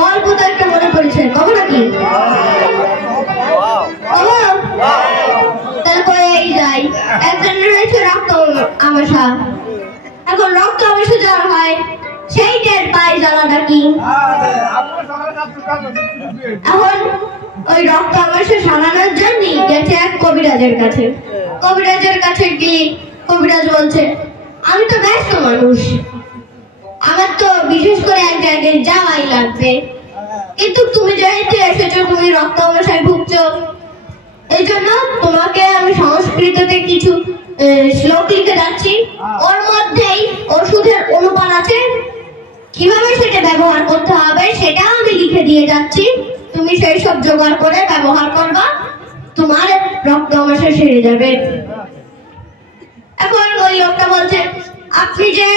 গল্প তো একটা মনে পড়েছে, কব নাকি? তারপরে এই যাই, একজনের রয়েছে রক্ত আমাশা। এখন রক্ত আমাশা জ্বর হয়, সেই টের পাই জ্বালাটা কি। এখন ওই রক্ত আমাশা সারানোর জন্য গেছে এক কবিরাজের কাছে। কবিরাজের কাছে গিয়ে কবিরাজ বলছে, আমি তো ব্যস্ত মানুষ, আমার তো বিশেষ করে এক জায়গায় যাওয়াই লাগবে, কিন্তু তুমি যেহেতু এসেছো, তুমি রক্ত আমাশায় ভুগছো, এই জন্য তোমাকে আমি সংস্কৃততে কিছু শ্লোক লিখে যাচ্ছি। ওর মধ্যেই ওষুধের অনুপান আছে, কিভাবে সেটা ব্যবহার করতে হবে সেটাও আমি লিখে দিয়ে যাচ্ছি। তুমি সেই সব জোগাড় করে ব্যবহার করবা, তোমার রক্ত আমাশা সেরে যাবে। এখন ওই লোকটা বলছে, আপনি যে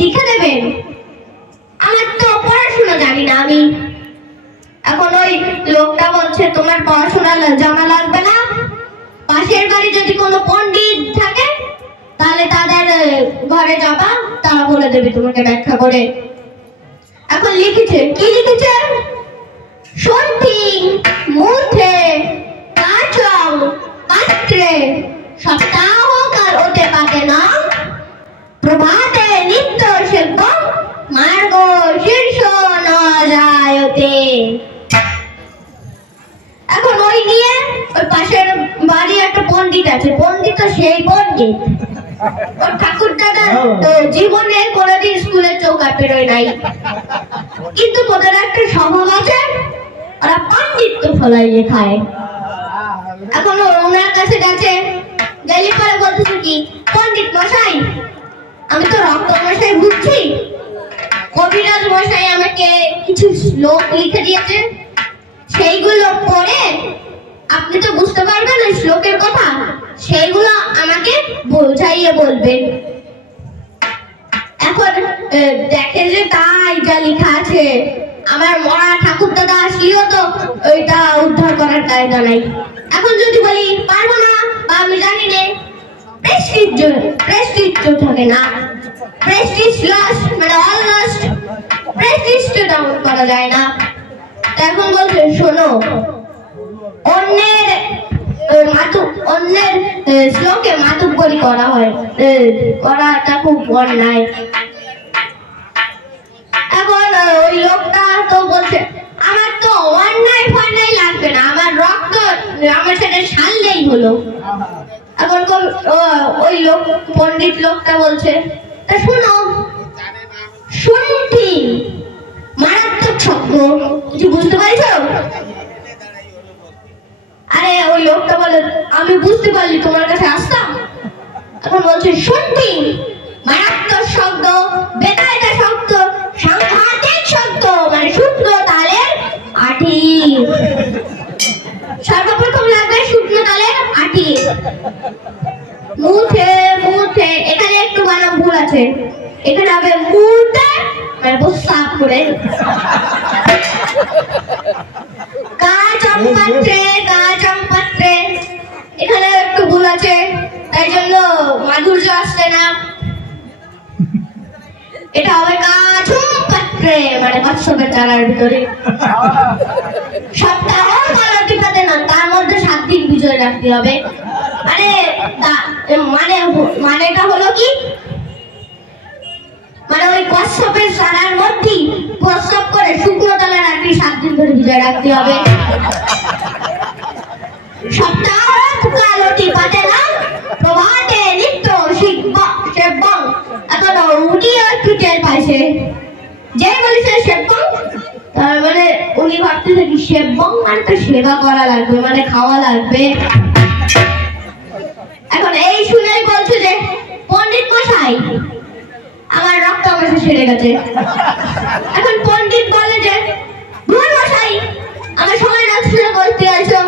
লিখে দেবেন, আমার তো পড়াশোনা জানি না আমি। এখন ওই লোকটা বলছে, তোমার পড়াশোনা জানা লাগবে না, পাশের বাড়ি যদি কোনো পণ্ডিত থাকে তাহলে তাদের ঘরে যাবা, তারা বলে দেবে তোমাকে ব্যাখ্যা করে। এখন লিখেছে, কি লিখেছে? সন্ধি মুথে কাচং পাত্রে সপ্তাহকাল ওতে পাতে না প্রভাতে নিত্য শিল্প মার্গ শীর্ষ ন যায়তে। এখন ওই নিয়ে ওই পাশের বাড়ি একটা পণ্ডিত আছে, পণ্ডিত সেই পণ্ডিত, ওর ঠাকুর দাদা জীবনে কোনোদিন স্কুলের চৌকা পেরোয় নাই, কিন্তু ওদের একটা স্বভাব আছে, ওরা পণ্ডিত্য ফলাইয়ে খায়। এখন ওনার কাছে গেছে, গেলে পরে বলতেছে কি, পণ্ডিত মশাই, আমি তো রক্ত আমাশায় ভুগছি, কবিরাজ মশাই আমাকে কিছু শ্লোক লিখে দিয়েছে, সেইগুলো পড়ে আপনি তো বুঝতে পারবেন না শ্লোকের কথা, সেইগুলো আমাকে বোঝাইয়ে বলবেন। এখন দেখে যে তাই যা লেখা আছে, আমার মরা ঠাকুর দাদা আসলেও তো ওইটা উদ্ধার করার কায়দা নাই। এখন যদি বলি পারবো না বা আমি জানি না, প্রেস্টিজ থাকে না, প্রেস্টিজ লস মানে অল লস্ট, প্রেস্টিজ তো ডাউন করা যায় না। এখন বলছে, শোনো, অন্যের শ্লোকে মাতুব্বরি করা হয়, করাটা খুব অন্যায়। এখন ওই লোকটা তো বলছে, আমার তো অন্যায় ফন্যায় লাগবে না, আমার রক্ত আমার সেটা সারলেই হলো। এখন ওই লোক পণ্ডিত লোকটা বলছে, তা শোনো, শুনতি মারাত্মক শব্দ, কিছু বুঝতে পারছো? আরে ওই লোকটা বলে, আমি বুঝতে পারলি, তোমার কাছে আসতাম। এখন বলছে, শুনতি মারাত্মক শব্দ, বেকায়দা শব্দ, সাংঘাতিক শব্দ, মানে শুকনো তালের আটি। সর্বপ্রথম লাগবে শুকনো তালের আটি। মুথে মুথে, এখানে একটু বানাম ভুল আছে, এখানে হবে মুথে মানে প্রস্রাব করে। কাচং পাত্রে, এখানে একটু ভুল আছে, তাই জন্য মাধুর্য আসছে না, এটা হবে কাচং পাত্রে মানে কচ্ছপের চালার ভিতরে। সপ্তাহ কালটি পাতে না, তার মধ্যে 7 দিন বিজয় রাখতে হবে। মানেটা হলো কি, মানে ওই কচ্ছপের চালার মধ্যে প্রস্রাব করে শুকনো তালা রাখি 7 দিন ধরে বিজয় রাখতে হবে। সপ্তাহ কালটি পাতে না প্রভাতে নিত্য সেবং। এখন উনিও একটু টের পাইছে, যে বলেছে সেবং, তার মানে উনি ভাবতেছে কি সেবং মানে তো সেবা করা লাগবে, মানে খাওয়া লাগবে। এখন এই শুনেই বলছে যে, পণ্ডিত মশাই, আমার রক্ত আমাশা সেরে গেছে। এখন পণ্ডিত বলে যে, ভুল মশাই, আমার সময় নষ্ট করতে আছো,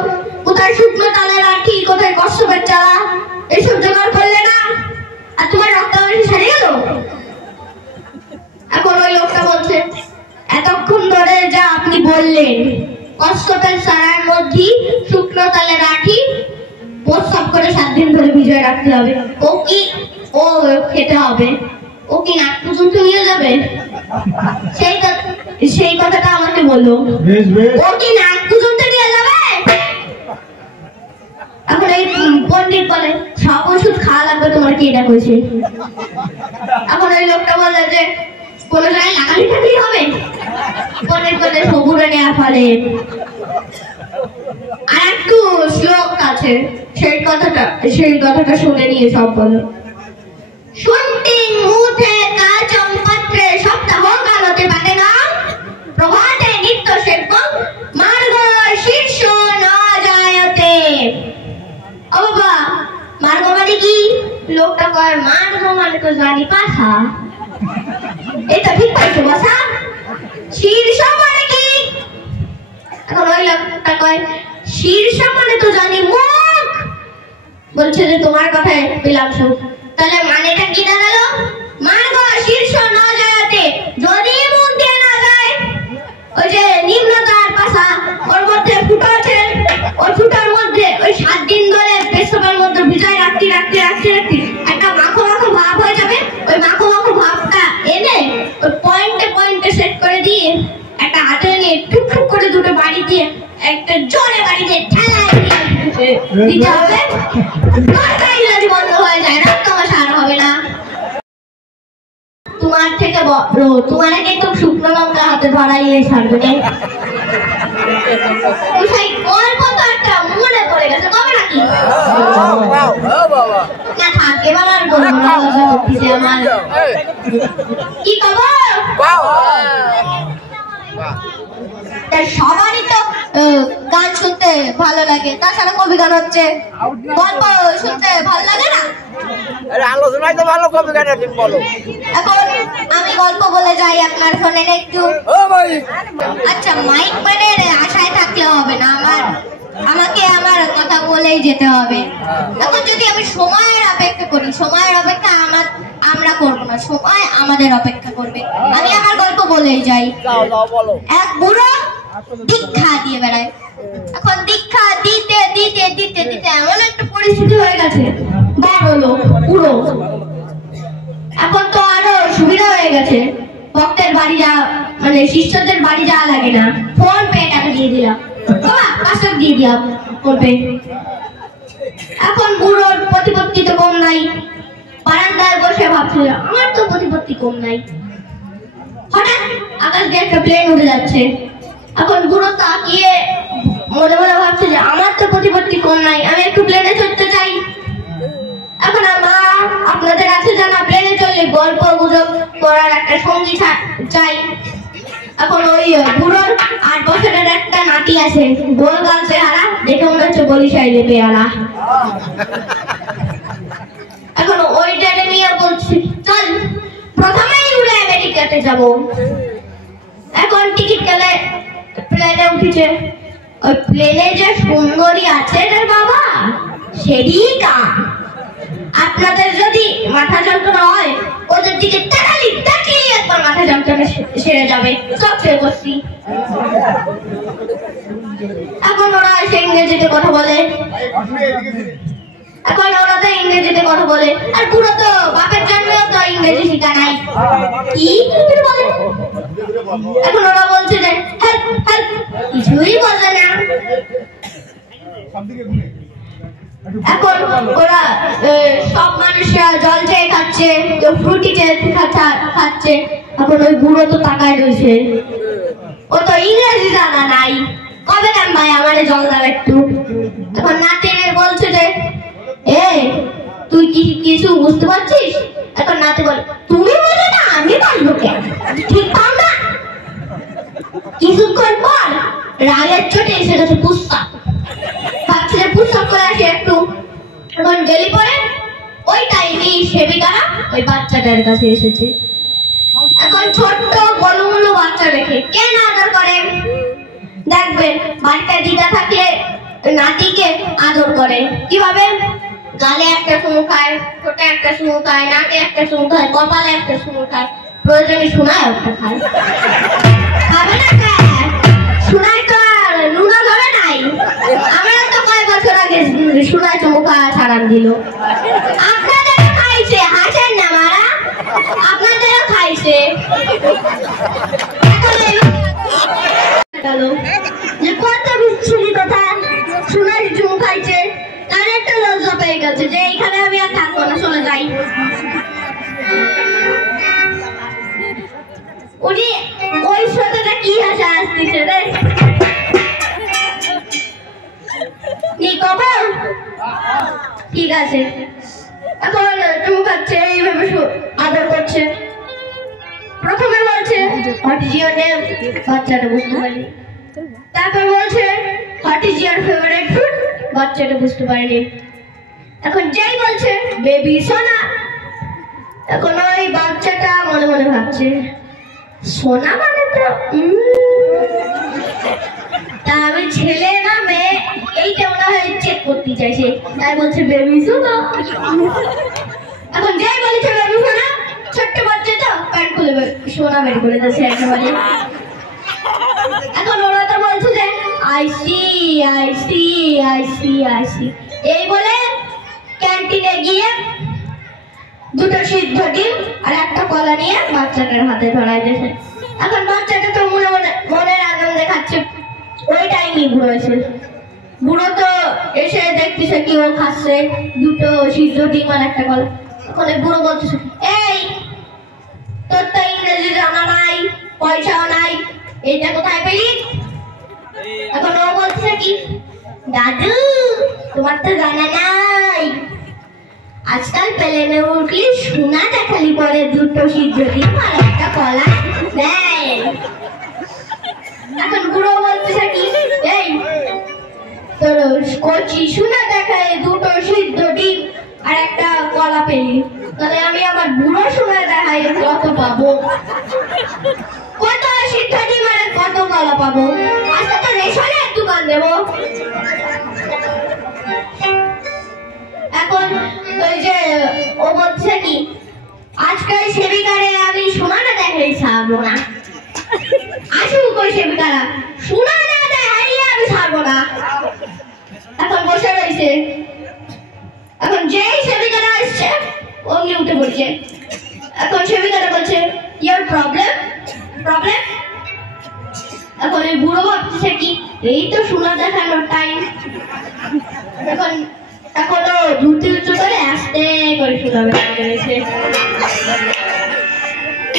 কোথায় শুকনো তালের আটি, কোথায় কচ্ছপের চালা, এইসব জোগাড় করলে না, আর তোমার রক্ত আমাশা সেরে গেল। এখন ওই লোকটা বলছে, এতক্ষণ ধরে যা আপনি বললেন, কচ্ছপের চালার মধ্যে শুকনো তালের আটি প্রস্রাব করে 7 দিন ধরে ভিজিয়ে রাখতে হবে। ও কি ও খেতে হবে, ও কি নাক পর্যন্ত নিয়ে যাবে? সেই কথাটা আমাকে বলো। ও কি নাক পর্যন্ত নিয়ে যাবে? এখন এই পণ্ডিত বলে সব ওষুধ খাওয়া লাগবে, তোমার কি এটা হয়েছে? এখন ওই লোকটা বলে যে কোন জায়গায় লাগালি থাকলেই হবে। পণ্ডিত বলে সবুরে নেওয়া ফলে। আর একটু শ্লোক আছে, সেই কথাটা শুনে নিয়ে সব বলো। শুনতি মুঠে কাচম পত্রে সপ্তাহ কালতে পাতে না, প্রভাতে নিত্য সেবক মার্গ শীর্ষ না যায়তে। ও বাবা, মার্গ মানে কি? লোকটা কয় মার্গ মানে তো জানি পাছা। এটা ঠিক পাইছো বাসা? শীর্ষ মানে কি? এখন ওই লোকটা কয় শীর্ষ মানে তো জানি মুখ। বলছে যে তোমার কথায় পেলাম সুখ। তাহলে মানেটা কি দাঁড়ালো? মার্গ শীর্ষ না যায়তে, যদি মুখ দিয়ে না যায়, ওই যে নিম্নতার পাশা ওর মধ্যে ফুটো আছে, ওই ফুটোর মধ্যে ওই 7 দিন ধরে পেশাবের মধ্যে ভিজায় রাখতে একটা মাখো মাখো ভাব হয়ে যাবে। ওই মাখো মাখো ভাবটা এনে ওই পয়েন্টে সেট করে দিয়ে একটা হাতে নিয়ে টুক টুক করে দুটো বাড়ি দিয়ে একটা জোরে বাড়ি দিয়ে ঠেলায় দিতে হবে। বন্ধ হয়ে যায়, না তোমার সার হবে না। তোমার থেকে বড় তোমার কিন্তু শুকনো লঙ্কা হাতে ধরাইয়ে ছাড়বে। সেই গল্প তো একটা মনে পড়ে গেছে, কবে নাকি না থাক, এবার আর বলবো না। আমার কি খবর? সবারই তো গান শুনতে ভালো লাগে, তাছাড়া কবি গান হচ্ছে, গল্প শুনতে ভালো লাগে না? আলোচনায় তো ভালো কবি গান আছে, বলো। এখন আমি গল্প বলে যাই, আপনার শোনেন একটু। আচ্ছা, মাইক মানে আশায় থাকলে হবে না, আমাকে আমার কথা বলেই যেতে হবে। এখন যদি আমি সময়ের অপেক্ষা করি, সময়ের অপেক্ষা আমরা করবো না, সময় আমাদের অপেক্ষা করবে। আমি আমার গল্প বলেই যাই। এক বুড়ো দীক্ষা দিয়ে বেড়ায়। এখন দীক্ষা দিতে দিতে দিতে দিতে এমন একটা পরিস্থিতি হয়ে গেছে, বড় লোক পুরো। এখন তো আরো সুবিধা হয়ে গেছে, ভক্তের বাড়ি যাওয়া মানে শিষ্যদের বাড়ি যাওয়া লাগে না, ফোন পে টাকা দিয়ে দিলাম, বাবা 5 টাকা দিয়ে দিলাম ফোন পে। এখন বুড়োর প্রতিপত্তি তো কম নাই, বারান্দায় বসে ভাবছিল আমার তো প্রতিপত্তি কম নাই। হঠাৎ আকাশ দিয়ে একটা প্লেন উড়ে যাচ্ছে। এখন বুড়ো তাকিয়ে মনে মনে ভাবছে যে আমার তো প্রতিপত্তি কম নাই, আমি একটু প্লেনে চড়তে চাই। এখন মা আপনাদের আছে জানা, প্লেনে চলে গল্প গুজব করার একটা সঙ্গী চাই। এখন ওই বুড়োর 8 বছরের একটা নাতি আছে, গোল গাল চেহারা, দেখে মনে হচ্ছে বলিশাইলে পেয়ারা। এখন ওইটারে নিয়ে বলছি চল প্রথমেই উড়ে আমেরিকাতে যাব। এখন টিকিট কেটে প্লেনে উঠেছে। ওই প্লেনে যে সুন্দরী আছে রে বাবা, সেদিই কাম। আপনাদের যদি মাথা যন্ত্রণা হয়, ওদের দিকে তাকালেই একবার মাথা যন্ত্রণা সেরে যাবে। সব ছেড়ে বসছি। এখন ওরা এসে ইংরেজিতে কথা বলে, আর পুরো তো বাপের জন্মেও তো ইংরেজি শিখা নাই, কি বলে। এখন ওরা বলছে যে কিছুই বোঝে না। এখন ওরা সব মানুষরা জল চেয়ে খাচ্ছে, কেউ ফ্রুটি চেয়ে খাচ্ছে। এখন ওই বুড়ো তো তাকায় রয়েছে, ও তো ইংরেজি জানা নাই, কবে দেন ভাই আমারে জল দাও একটু। এখন নাতি বলছে যে তুই কি কিছু বুঝতে পারছিস? এখন নাতি বল তুমি বলে না আমি পারবো কেন, ঠিক পাও না। কিছুক্ষণ পর রাগের চোটে এসে গেছে পুস্তক, ভাবছে পুস্তক করে আসে একটু। এখন গেলি পরে ওই টাইমে সেবিকারা ওই বাচ্চাটার কাছে এসেছে। এখন ছোট্ট গলুমুলু বাচ্চা রেখে কে না আদর করে? দেখবেন বাড়িতে দিদা থাকলে নাতিকে আদর করে কিভাবে? গালে একটা চুমু খায়, ঠোঁটে একটা চুমু খায়, নাকে একটা চুমু খায়, কপালে একটা চুমু খায়, প্রয়োজনে শোনায় একটা খায়। খাবে না শোনায় তো আর নুনা ধরে নাই। আমরা তো কয়েক বছর আগে শুধু শোনায় চমকা ছাড়ান দিল। আপনাদেরও খাইছে, হাসেন না মারা, আপনাদেরও খাইছে। যে কত বিচ্ছিরি কথা শোনায় চুমু খাইছে, তার একটা লজ্জা পেয়ে গেছে যে এইখানে আমি আর থাকবো না, চলে যাই। উনি ওই শ্রোতাটা কি হাসা আসতেছে রে, কি খবর? ঠিক আছে, এখন চুমু খাচ্ছে, এইভাবে আদর করছে। প্রথমে বলছে হোয়াট ইজ ইওর নেম, বাচ্চাটা বুঝতে পারেনি। তারপর বলছে what is your favourite food, বাচ্চাটা বুঝতে পারেনি। এখন যেই বলছে বেবি সোনা, এখন ওই বাচ্চাটা মনে মনে ভাবছে সোনা মানে তো তা আমি ছেলে না মেয়ে এইটা মনে হয় চেক করতে চাইছে, তাই বলছে বেবি সোনা। এখন যেই বলছে বেবি সোনা, ছোট্ট বাচ্চা তো প্যান্ট খুলে সোনা বের করে দিয়েছে একেবারে। এখন ওরা তো বলছে যে I C I C I C I C, এই বলে ক্যান্টিনে গিয়ে দুটো সিদ্ধ ডিম আর একটা কলা নিয়ে বাচ্চাটার হাতে ধরাই দিয়েছে। এখন বাচ্চাটা তো মনে মনে মনের আনন্দে খাচ্ছে, ওই টাইমই বুড়ো এসে, বুড়ো তো এসে দেখতেছে কি ও খাচ্ছে দুটো সিদ্ধ ডিম আর একটা কলা। ওখানে বুড়ো বলতেছে এই তোর তো ইংরেজি জানা নাই, পয়সাও নাই, এটা কোথায় পেলি? এখন ও বলছে কি দাদু তোমার তো জানা নাই, আজকাল প্লেনে উঠলি সোনা দেখালি পরে দুটো সিদ্ধ ডিম আর একটা কলা দেয়। এখন বুড়ো বলতেছে কি এই তোর কচি সোনা দেখায় দুটো সিদ্ধ ডিম আর একটা কলা পেলি, তাহলে আমি আমার বুড়ো সোনা দেখাই কত পাবো, কত সিদ্ধ ডিম আর কত কলা পাবো, আজকে তো রেশনের দোকান দেবো। এখন ওই যে ও বলছে কি আজকাল সেবিকারে আমি সোনাটা দেখাই ছাড়বো না, আসুক ওই সেবিকারা সোনা না দেখাইলে আমি ছাড়বো না। এখন বসে রয়েছে, এখন যেই সেবিকারা আসছে অমনি উঠে পড়ছে। এখন সেবিকারা বলছে ইয়ার প্রবলেম প্রবলেম। এখন এই বুড়ো ভাবতেছে কি এই তো সোনা দেখানোর টাইম। এখন এখনো ধুতি উঁচু করে আস্তে করে সোনা বের করেছে।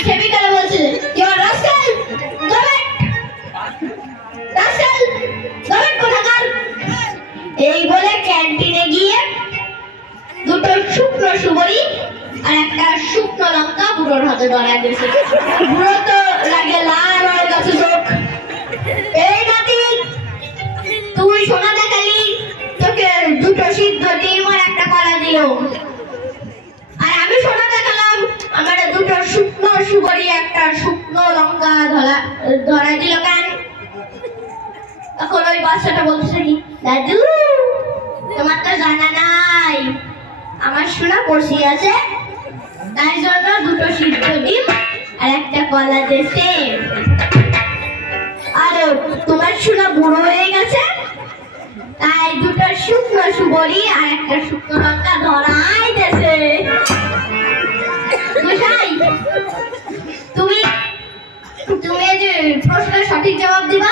সেবিকারা বলছে ইয়ার রাস্কেল গভর্নমেন্ট রাস্কেল গভর্নমেন্ট কোথাকার, এই বলে ক্যান্টিনে গিয়ে দুটো শুকনো সুবরি আর একটা শুকনো লঙ্কা বুড়োর হাতে ধরায় দিয়েছে। বুড়ো তো লাগে লাল হয়ে গেছে চোখ, এই নাতি তুই সোনা দেখালি, তোকে দুটো সিদ্ধ ডিম আর একটা কলা দিল, আর আমি সোনা দেখালাম আমার দুটো শুকনো সুবরি একটা শুকনো লঙ্কা ধরা দিল কেন? এখন ওই বাচ্চাটা বলছে কি দাদু তোমার তো জানা নাই, আমার সোনা বসে আছে তাই জন্য দুটো সিদ্ধ ডিম আর একটা কলা দিয়েছে, আর তোমার সোনা বুড়ো হয়ে গেছে তাই দুটো শুকনো সুবরি আর একটা শুকনো লঙ্কা ধরাই দিয়েছে। বুঝাই তুমি তুমি যে প্রশ্নের সঠিক জবাব দিবা,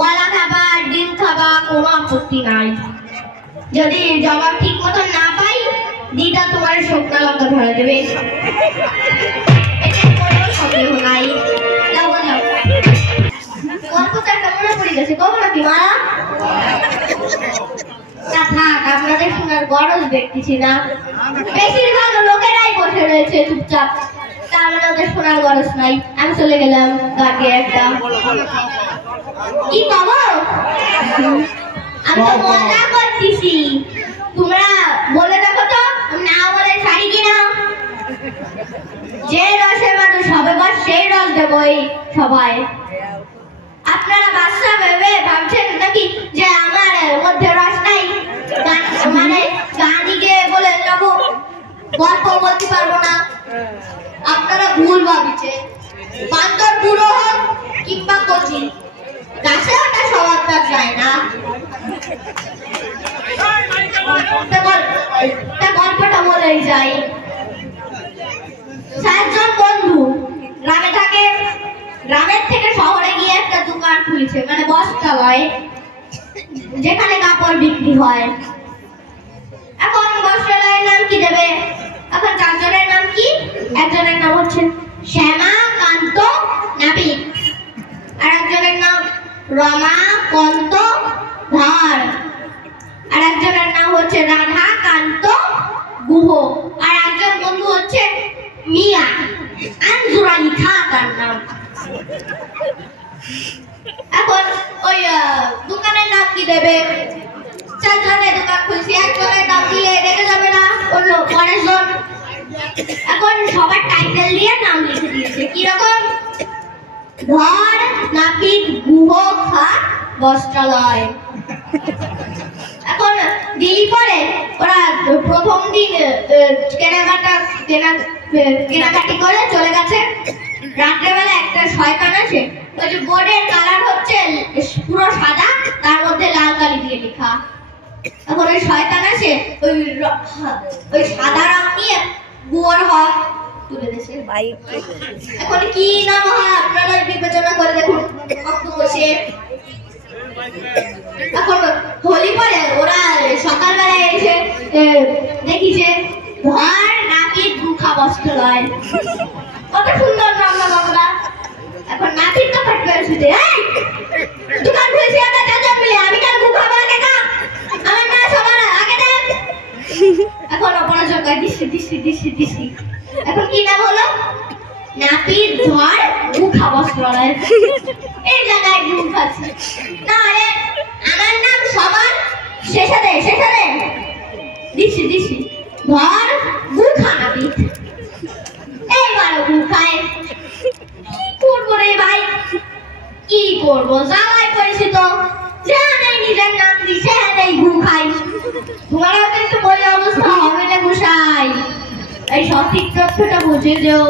কলা খাবা ডিম খাবা কোনো আপত্তি নাই, যদি জবাব ঠিক মতো না পাই দিদা তোমার শুকনো লঙ্কা ধরে দেবে, এটা কোনো সন্দেহ নাই। যাও যাও গল্পটা কেমন পড়ে গেছে কখন নাকি মারা থাক, আপনাদের শোনার গরজ দেখতেছি না, বেশিরভাগ লোকেরাই বসে রয়েছে চুপচাপ, তার মানে ওদের শোনার গরজ নাই। আমি চলে গেলাম গাকে একটা কি খবর, আমি তো মজা করতেছি, তোমরা বলে দেখো তো না বলে ছাড়ি কিনা। যে রসে মানুষ হবে বস সেই রস দেবো এই সবাই। আপনারা বাচ্চা ভেবে ভাবছেন নাকি যে আমার মধ্যে রস নাই, মানে গানিকে বলে যাবো গল্প বলতে পারবো না, আপনারা ভুল ভাবছেন। বান্দর বুড়ো হোক কিংবা কচি গাছে ওটা সবার যায় না। গল্পটা বলেই যাই। চারজন বন্ধু গ্রামে থাকে, গ্রামের থেকে শহরে গিয়ে একটা দোকান খুলেছে, মানে বস্ত্রালয়, যেখানে কাপড় বিক্রি হয়। এখন বস্ত্রালয়ের নাম কি দেবে? এখন চারজনের নাম কি? একজনের নাম হচ্ছে শ্যামা কান্ত নাপিত, আর একজনের নাম রমা কান্ত ধর, আর একজনের নাম হচ্ছে রাধা কান্ত গুহ, আর একজন বন্ধু হচ্ছে মিয়া আনজুরা লিখা তার নাম। এখন ওই দোকানের নাম কি দেবে? চারজনের দোকান খুলছি, একজনের নাম দিলে রেখে যাবে না অন্য পরের জন। এখন সবার টাইটেল দিয়ে নাম লিখে দিয়েছে, কিরকম? ধর নাপিত গুহ খা বস্ত্রালয়। এখন দিলি পরে ওরা প্রথম দিন কেনাকাটি করে চলে গেছে। রাত্রেবেলা একটা শয়তান আছে, ওই যে বোর্ডের কালার হচ্ছে পুরো সাদা, তার মধ্যে লাল কালি দিয়ে লেখা। এখন ওই শয়তান আছে ওই সাদা রং নিয়ে বুয়োর হক তুলে দিয়েছে। এখন কি নাম হয় আপনারা বিবেচনা করে দেখুন। বসে এখন হোলি পরে ওরা সকালবেলায় এসে দেখি যে ধর নাপিত গুখা বস্ত্রালয়। কত সুন্দর নাম না বাবা। এখন নাপিত তো ফাটবে শুতে, দোকান খুলেছি আমরা চারজন মিলে, আমি কেন গুখা বলে দেখা? আমার না সবার আগে দেন। এখন অপরাজয় কয় দিচ্ছি দিচ্ছি দিচ্ছি দিচ্ছি। এখন কি নাম হলো? নাপিত ধর গুখা বস্ত্রালয়। এই জায়গায় গুখ আছে না রে, আমার নাম সবার শেষে দে দিচ্ছি দিচ্ছি ধর গুখা নাপিত। এইবার গুখায় কি করবো রে ভাই, কি করবো? জ্বালায় পড়েছি তো, যেখানে নিজের নাম দিই সেখানেই গুখাই। তোমারও কিন্তু বই অবস্থা হবে না গোসাই, এই সঠিক তথ্যটা বুঝে যেও।